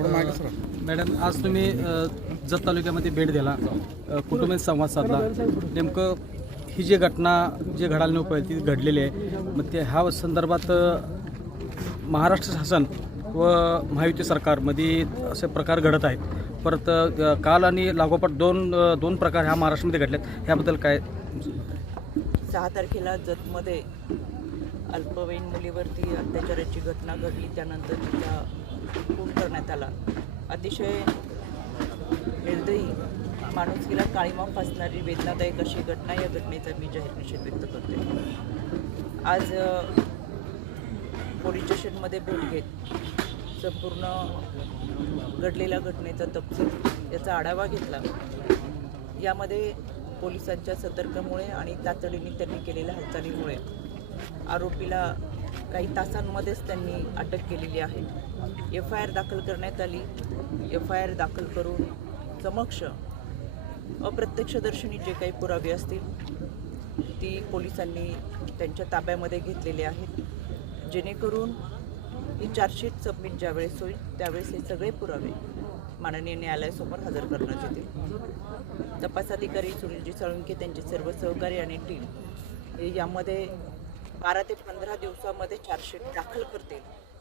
Madam आज तुम्ही जत तालुक्यामध्ये भेट दिला. कुटुंब संवाद साधला. नेमकं ही जी घटना जी घडायला नको आहे ती घडलेली आहे मग ते ह्या संदर्भात महाराष्ट्र शासन व महायुती सरकारमध्ये असे प्रकार घडत आहेत. परत काल आणि लागोपाठ दोन दोन प्रकार ह्या महाराष्ट्रामध्ये घडलेत. ह्याबद्दल काय? सहा तारखेला जतमध्ये अल्पवयीन मुलीवरती अत्याचाराची घटना घडली त्यानंतर तिचा खून करण्यात आला. अतिशय निर्दयी माणुसकीला काळीमा फासणारी वेदनादायक अशी घटना या घटनेचा मी जाहीर निषेध व्यक्त करते. आज पोलीस स्टेशनमध्ये भेट घेत संपूर्ण घडलेल्या घटनेचा तपशील याचा आढावा घेतला. यामध्ये पोलिसांच्या सतर्कमुळे आणि तातडीने त्यांनी केलेल्या हालचालीमुळे आरोपीला काही तासांमध्येच त्यांनी अटक केलेली आहे. एफ आय आर दाखल करण्यात आली. एफ आय आर दाखल करून समक्ष अप्रत्यक्षदर्शनी जे काही पुरावे असतील ती पोलिसांनी त्यांच्या ताब्यामध्ये घेतलेली आहेत. जेणेकरून ही चार्जशीट सबमिट ज्यावेळेस होईल त्यावेळेस हे सगळे पुरावे माननीय न्यायालयासमोर हजर करण्यात येतील. तपास अधिकारी सुनीलजी साळुंके त्यांचे सर्व सहकारी आणि टीम हे यामध्ये बारा ते पंधरा दिवसामध्ये चार्जशीट दाखल करतील.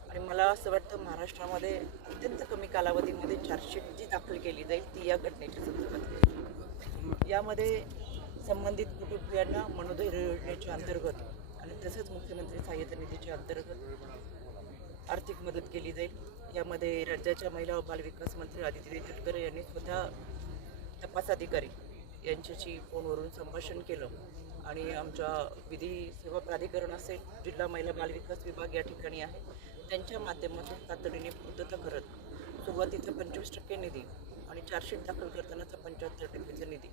आणि मला असं वाटतं महाराष्ट्रामध्ये अत्यंत कमी कालावधीमध्ये चार्जशीट जी दाखल केली जाईल ती या घटनेच्या संदर्भात. यामध्ये संबंधित कुटुंबियांना मनोधैर्य योजनेच्या अंतर्गत आणि तसंच मुख्यमंत्री सहाय्यता निधीच्या अंतर्गत आर्थिक मदत केली जाईल. यामध्ये राज्याच्या महिला व बालविकास मंत्री आदित्य तटकरे यांनी स्वतः तपास अधिकारी यांच्याशी फोनवरून संभाषण केलं. आणि आमच्या विधी सेवा प्राधिकरण असेल जिल्हा महिला बालविकास विभाग या ठिकाणी आहे. त्यांच्या माध्यमातून तातडीने पूर्तता करत सुरुवातीचा पंचवीस टक्के निधी आणि चार्जशीट दाखल करतानाचा पंच्याहत्तर टक्केचा निधी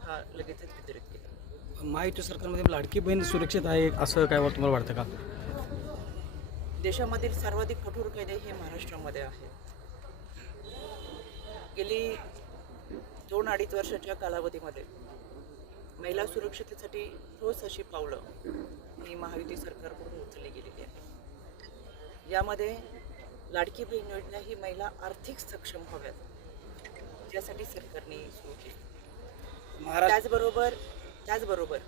हा लगेचच वितरित केला. महायुती सरकारमध्ये लाडकी बहीण सुरक्षित आहे असं काय तुम्हाला वाटतं का? देशामधील सर्वाधिक कठोर कायदे हे महाराष्ट्रामध्ये आहेत. गेली दोन अडीच वर्षाच्या कालावधीमध्ये महिला सुरक्षतेसाठी ठोस अशी पावलं ही महायुती सरकारकडून उचलली गेलेली आहे यामध्ये लाडकी बहीण योजना ही महिला आर्थिक सक्षम व्हाव्यात यासाठी सरकारने सुरू केली. त्याचबरोबर त्याचबरोबर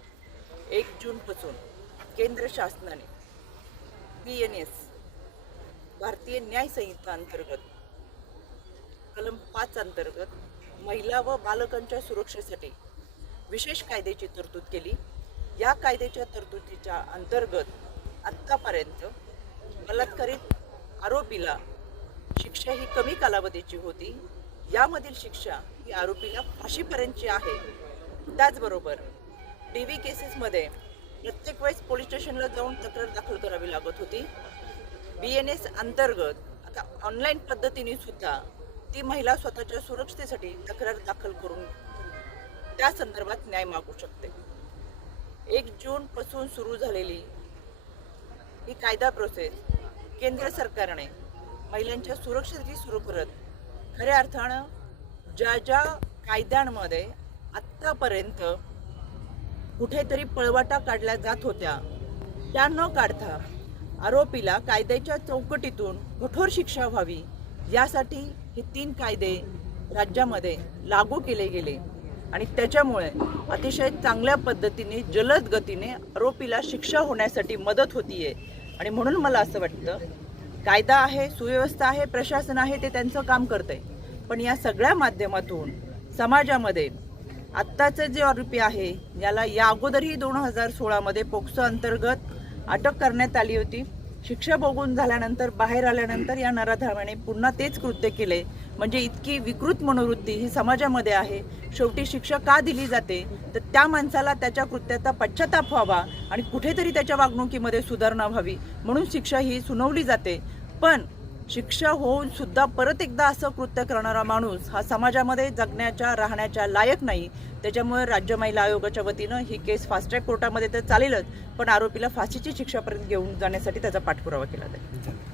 एक जूनपासून केंद्र शासनाने बी एन एस भारतीय न्याय संहिता अंतर्गत कलम पाच अंतर्गत महिला व बालकांच्या सुरक्षेसाठी विशेष कायद्याची तरतूद केली. या कायद्याच्या तरतुदीच्या अंतर्गत आत्तापर्यंत बलात्कारित आरोपीला शिक्षा ही कमी कालावधीची होती. यामधील शिक्षा ही आरोपीला फाशीपर्यंतची आहे त्याचबरोबर डी व्ही केसेसमध्ये प्रत्येक वेळेस पोलीस स्टेशनला जाऊन तक्रार दाखल करावी लागत होती. बी एन एस अंतर्गत आता ऑनलाईन पद्धतीने सुद्धा ती महिला स्वतःच्या सुरक्षतेसाठी तक्रार दाखल करून त्या संदर्भात न्याय मागू शकते. एक जून पासून सुरू झालेली ही कायदा प्रोसेस केंद्र सरकारने महिलांच्या सुरक्षेसाठी सुरू करत खऱ्या अर्थानं ज्या ज्या कायद्यांमध्ये आत्तापर्यंत कुठेतरी पळवाटा काढल्या जात होत्या त्या न काढता आरोपीला कायद्याच्या चौकटीतून कठोर शिक्षा व्हावी यासाठी हे तीन कायदे राज्यामध्ये लागू केले गेले. आणि त्याच्यामुळे अतिशय चांगल्या पद्धतीने जलद गतीने आरोपीला शिक्षा होण्यासाठी मदत होतीये. आणि म्हणून मला असं वाटतं कायदा आहे सुव्यवस्था आहे प्रशासन आहे ते त्यांचं काम करतंय. पण या सगळ्या माध्यमातून समाजामध्ये आत्ताचे जे आरोपी आहे याला या अगोदरही दोन हजार सोळामध्ये पोक्सो अंतर्गत अटक करण्यात आली होती. शिक्षा भोगून झाल्यानंतर बाहेर आल्यानंतर या नराधामाने पुन्हा तेच कृत्य केले. म्हणजे इतकी विकृत मनोवृत्ती ही समाजामध्ये आहे. शेवटी शिक्षा का दिली जाते? तर त्या माणसाला त्याच्या कृत्याचा पश्चाताप व्हावा आणि कुठेतरी त्याच्या वागणुकीमध्ये सुधारणा व्हावी. म्हणून शिक्षा ही सुनावली जाते. पण शिक्षा होऊन सुद्धा परत एकदा असं कृत्य करणारा माणूस हा समाजामध्ये जगण्याच्या राहण्याच्या लायक नाही. त्याच्यामुळे राज्य महिला आयोगाच्या वतीनं ही केस फास्ट ट्रॅक कोर्टामध्ये तर चालेलच पण आरोपीला फाशीची शिक्षापर्यंत घेऊन जाण्यासाठी त्याचा पाठपुरावा केला जाईल.